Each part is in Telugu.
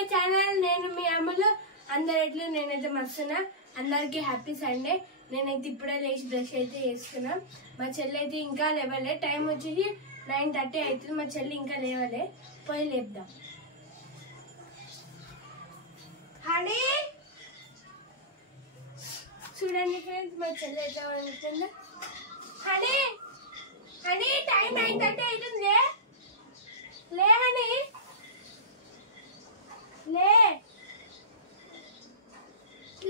My channel. నేను మీ అమ్ములు. అందరు ఎట్లు నేనైతే మస్తున్నా. అందరికి హ్యాపీ సండే. నేనైతే ఇప్పుడే లేచి బ్రష్ అయితే చేస్తున్నా. మా చెల్లి అయితే ఇంకా లేవలే. టైం వచ్చేసి 9:30 అవుతుంది. మా చెల్లి ఇంకా లేవలే. పోయి లేపుదాం. హనీ చూడండి ఫ్రెండ్స్, మా చెల్లి ఎట్లా వండుతుందా. హనీ హనీ టైం 9:30 అవుతుంది. లే హనీ, లే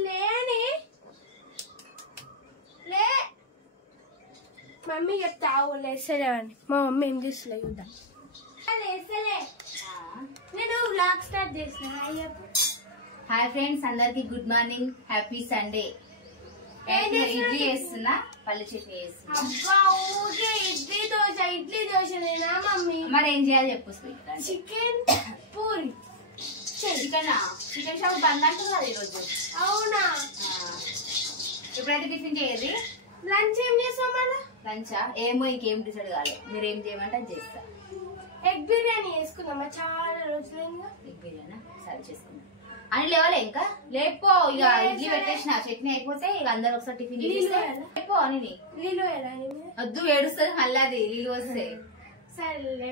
లే హనీ, లే. మమ్మీ చెప్తావు లేస్తలేవని. మా మమ్మీ ఏం చేస్తులే చూద్దాం. లేస్తలే. నేను వ్లాగ్ స్టార్ట్ చేసిన. హాయ్ ఫ్రెండ్స్, అందరికి good morning, happy Sunday. Idli చేస్తున్నా, పల్లి చట్నీ చేస్తున్నా. అబ్బా ఊకే ఇడ్లీ దోశ నేనా మమ్మీ? మరి ఏం చేయాలి చెప్పు. చికెన్ పూరి. చికెన్ షాప్ బంద్ అంటుంది కదా ఈరోజు. అవునా? ఎప్పుడైతే టిఫిన్ చేయరు. లంచ్ ఏం చేస్తాం మళ్ళా? లంచా ఏమో ఇంకేం డిసైడ్ కాలేదు. మీరు ఏం చేయమంటే అది చేస్తా. ఎగ్ బిర్యానీ చేసుకుందామా? చాలా రోజులైందా. ఎగ్ బిర్యానీ సరే చేసుకుందాం. అని లేవలే ఇంకా లేపో. ఇక ఇడ్లీ పెట్టేసిన, చట్నీ అయిపోతే ఇక అందరు ఒకసారి టిఫిన్ లేపో అని. నీళ్ళు వద్దు, ఏడుస్తుంది మళ్ళీ అది నీళ్ళు వస్తే. సరే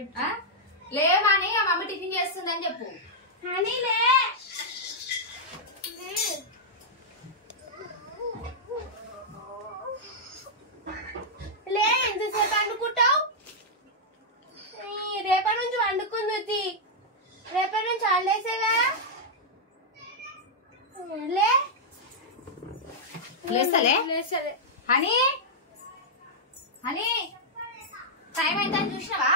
లేమని మమ్మీ టిఫిన్ చేస్తుందని చెప్పు. లే ఎంతసేపు వండుకుంటావు? రేపటి నుంచి వండుకుంది. రేపటి నుంచి ఆడలేసేవా? లేస్తలే హనీ. హనీ టైం అవుతుంది చూసినావా?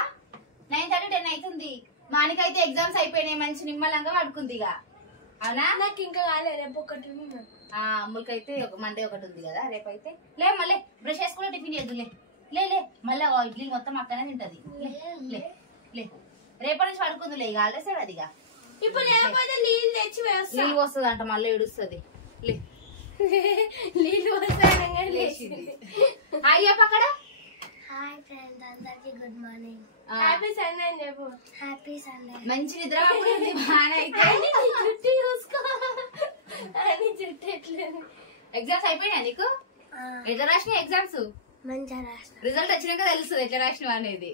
9:30 10 అవుతుంది. మానికైతే ఎగ్జామ్స్ అయిపోయినాయి, మంచి నిమ్మలంగా పడుకుంది. ఇక అవునా? నాకు ఇంకా కాలే. రేపు ఒకటి అమ్ములకైతే ఒక మండే ఒకటి ఉంది కదా. రేపైతే లే మళ్ళీ బ్రష్ చేసుకుని టిఫిన్ చేద్దులే. లే లే మళ్ళీ ఇడ్లీ మొత్తం అక్కనే తింటది. లే లే రేపటి నుంచి పడుకుందిలే. ఇక ఆలసేది అది. ఇక ఇప్పుడు లేకపోతే నీళ్ళు తెచ్చి వేస్తా. నీళ్ళు వస్తుంది అంట, మళ్ళీ ఏడుస్తుంది. లే నీళ్ళు వస్తాయి. అయ్యో పక్కడ. హాయ్ ఫ్రెండ్స్, అందరికి గుడ్ మార్నింగ్, హ్యాపీ సండే అని చెప్పు. Happy Sunday. మంచి నిద్ర పడుతుంది బాగా. అయితే జుట్టు చూసుకో అని. జుట్టు ఎట్లేదు. ఎగ్జామ్స్ అయిపోయినాయి నీకు? ఎట్లా రాసినా ఎగ్జామ్స్? మంచిగా రాసిన. రిజల్ట్ వచ్చినాక తెలుస్తుంది ఎట్లా రాసినావు అనేది.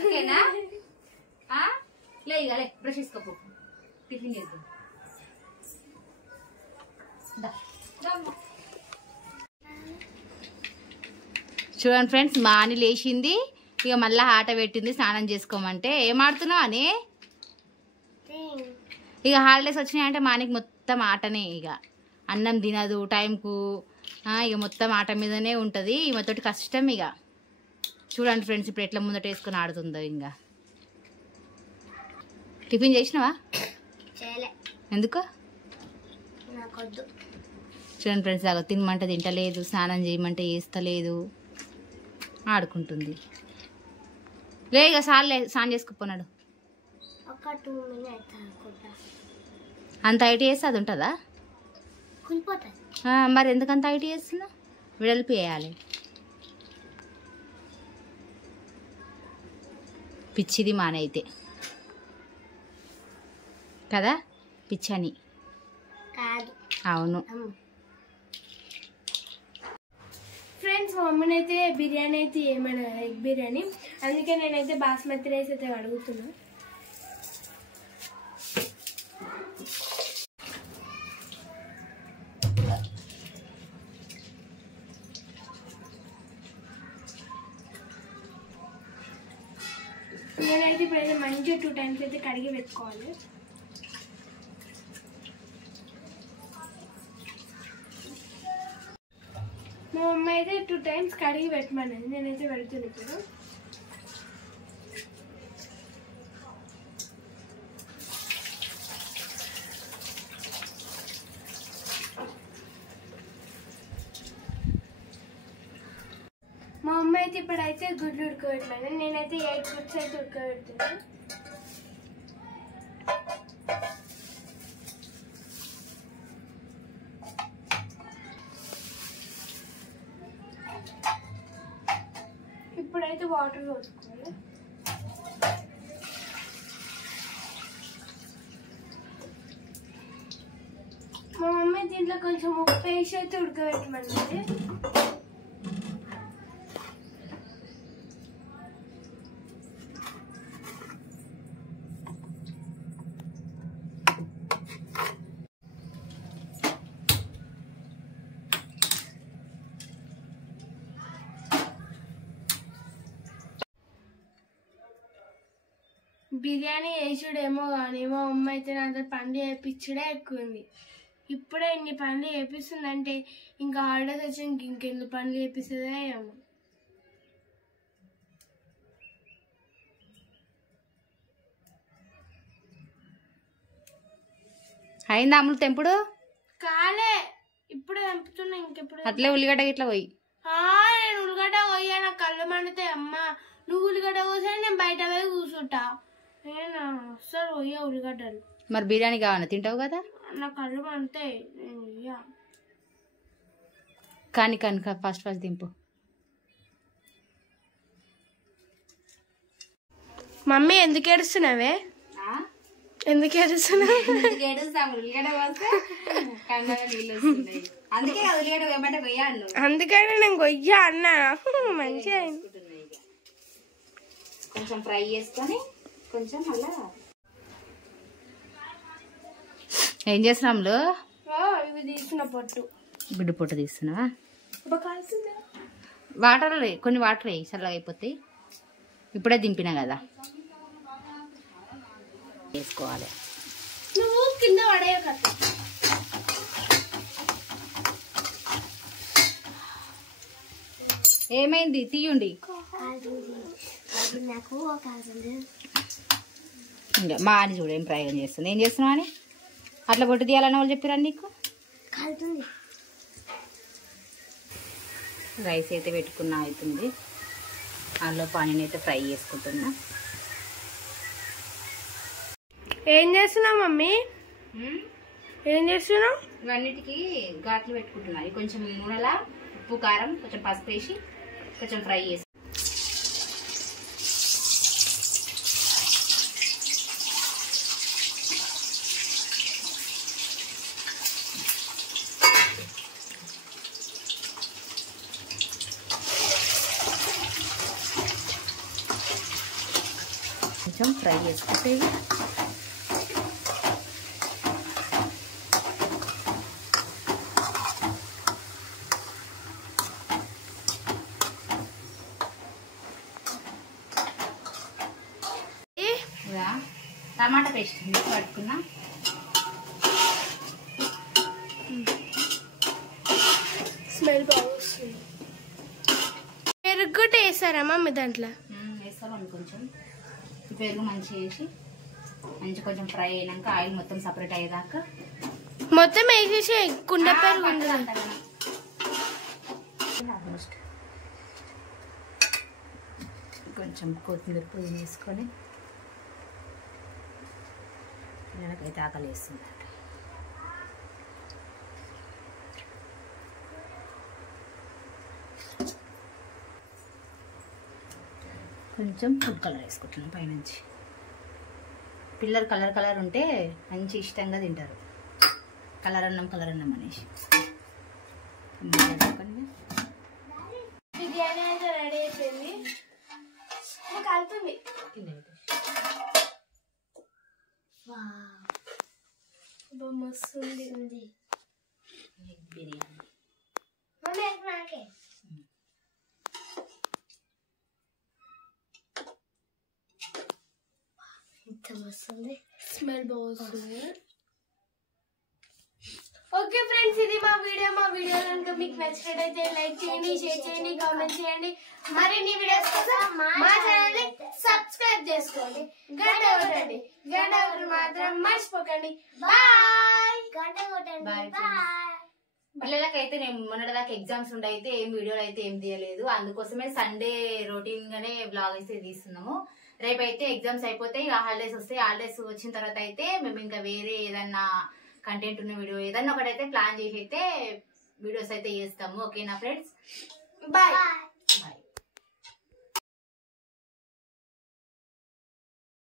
ఓకేనా? లే ఇక లే బ్రష్ చేసుకోపో, టిఫిన్ చేద్దాం. చూడండి ఫ్రెండ్స్, మా అని లేచింది. ఇక మళ్ళీ ఆట పెట్టింది స్నానం చేసుకోమంటే. ఏం ఆడుతున్నావు అని? ఇక హాలిడేస్ వచ్చినాయంటే మానికి మొత్తం ఆటనే. ఇక అన్నం తినదు టైంకు. ఇక మొత్తం ఆట మీదనే ఉంటుంది. ఈమెతోటి కష్టం. ఇక చూడండి ఫ్రెండ్స్, ఇప్పుడు ఎట్లా ముందట వేసుకొని ఆడుతుందో. ఇంకా టిఫిన్ చేసినావా? ఎందుకు? చూడండి ఫ్రెండ్స్, అలా తినమంటే తింటలేదు, స్నానం చేయమంటే చేస్తలేదు, ఆడుకుంటుంది. లే ఇక సార్లే, స్నానం చేసుకుపోనాడు. అంత ఐటీ చేస్తే అది ఉంటుందా? మరి ఎందుకంత ఐటీ చేస్తున్నా? విడలిపి వేయాలి. పిచ్చిది మానైతే కదా, పిచ్చని. అవును ఫ్రెండ్స్, మా మమ్మీని అయితే బిర్యానీ అయితే ఏమన్నా ఎగ్ బిర్యానీ. అందుకే నేనైతే బాస్మతి రైస్ అయితే అడుగుతున్నా. నేనైతే ఇప్పుడైతే మంచిగా 2 times అయితే కడిగి పెట్టుకోవాలి. మా మమ్మీ అయితే 2 times కడిగి పెట్టమన్నది. నేనైతే పెడుతుంది ఇప్పుడు. మా మమ్మీ అయితే ఇప్పుడైతే గుడ్లు ఉడకబెట్టమని. నేనైతే 8 గుడ్స్ అయితే ఉడకబెడుతున్నాను. ఇప్పుడైతే వాటర్ పోసుకోవాలి. మా మమ్మీ దీంట్లో కొంచెం ఉప్పు వేసి అయితే ఉడకబెట్టమన్నది. బిర్యానీ వేసుడేమో కానీ మా అమ్మ అయితే నాతో పనులు చేయించుడే ఎక్కువ ఉంది. ఇప్పుడే ఇన్ని పనులు చేపిస్తుందంటే ఇంకా హాలిడేస్ వచ్చి ఇంకెన్ని పనులు చేపిస్తుందో ఏమో. అయిందా అమ్ములు తెంపుడు? కాలే, ఇప్పుడు తెంపుతున్నా. ఇంకెప్పుడు అట్లే ఉల్లిగడ్డ ఇట్లా పోయి. నేను ఉల్లిగడ్డ పోయా, నాకు కళ్ళు మండుతాయి. అమ్మ నువ్వు ఉల్లిగడ్డ కోసా, నేను బయట పోయి కూర్చుంటా. నేను అస్సలు పోయా ఉల్లిగడ్డలు. మరి బిర్యానీ కావాలా? తింటావు కదా. నా కళ్ళు మండుతాయి, నేను పోయా. కానీ ఫస్ట్ దింపు. మమ్మీ ఎందుకు ఏడుస్తున్నావే? ఎందుకు ఏడుస్తున్నావు? అందుకని నేను కొయ్యా అన్నా. మంచిగా కొంచెం ఫ్రై చేసుకొని కొంచెం మళ్ళా ఏం చేస్తున్నాంలో ఇవి తీసిన పొట్టు, బిడ్డ పొట్టు తీస్తున్నావా? వాటర్ కొన్ని వాటర్ వేయి, చల్లగా అయిపోతాయి. ఇప్పుడే దింపినా కదా, వేసుకోవాలి. నువ్వు కింద పడే కదా. ఏమైంది? తీయండి. ఇంకా మా అని చూడు ఏం ప్రయోగం చేస్తుంది. ఏం చేస్తున్నావు అని అట్లా పొట్టు తీయాలని వాళ్ళు చెప్పారని నీకు? రైస్ అయితే పెట్టుకున్నా అవుతుంది. అందులో పానీని అయితే ఫ్రై చేసుకుంటున్నా. ఏం చేస్తున్నావు మమ్మీ? ఏం చేస్తున్నావు? ఇవన్నిటికి ఘాట్లు పెట్టుకుంటున్నా. కొంచెం నూనెలా ఉప్పు కారం కొంచెం పసుపు వేసి కొంచెం ఫ్రై చేసి కొంచెం ఫ్రై చేసుకుంటే టమాటా పేస్ట్ మిక్స్ పట్టుకున్నా. స్మెల్ బాగా వస్తుంది. పెరుగు కూడా వేస్తారా మమ్మీ దాంట్లో? వేస్తాను కొంచెం. పెరుగు మంచిగా వేసి మంచి కొంచెం ఫ్రై అయినాక ఆయిల్ మొత్తం సపరేట్ అయ్యేదాకా మొత్తం వేసేసి కుండ పెరుగు కొంచెం కొత్తిమీర పొయ్యి వేసుకొని నాకైతే ఆకలి వేస్తుంది. కొంచెం ఫుడ్ కలర్ వేసుకుంటున్నాను పైనుంచి. పిల్లలు కలర్ కలర్ ఉంటే మంచి ఇష్టంగా తింటారు. కలర్ అన్నం అనేసి. బిర్యానీ అయితే రెడీ అయిపోయింది. కాలుతుంది. మస్తుంది బిర్యానీ. స్మెల్ బాగుంది. ఓకే ఫ్రెండ్స్, ఇది మా వీడియో కనుక మీకు నచ్చినట్టయితే లైక్ చేయండి, షేర్ చేయండి, కామెంట్ చేయండి. మరిన్ని వీడియోస్ కోసం మా ఛానల్ ని సబ్స్క్రైబ్ చేసుకోండి. గంట కొట్టండి, గంట కొట్టండి మాత్రం మర్చిపోకండి. బాయ్. గంట కొట్టండి. బాయ్. పిల్లలకైతే నేను మొన్నటిదాకా ఎగ్జామ్స్ ఉండే అయితే ఏం వీడియోలు అయితే ఏం తీయలేదు. అందుకోసమే సండే రొటీన్ గానే బ్లాగ్ అయితే తీస్తున్నాము. రేపైతే ఎగ్జామ్స్ అయిపోతాయి, హాలిడేస్ వస్తాయి. హాలిడేస్ వచ్చిన తర్వాత అయితే మేము ఇంకా వేరే ఏదన్నా కంటెంట్ ఉన్న వీడియో ఏదన్నా ఒకటైతే ప్లాన్ చేసి అయితే వీడియోస్ అయితే చేస్తాము. ఓకేనా ఫ్రెండ్స్? బాయ్.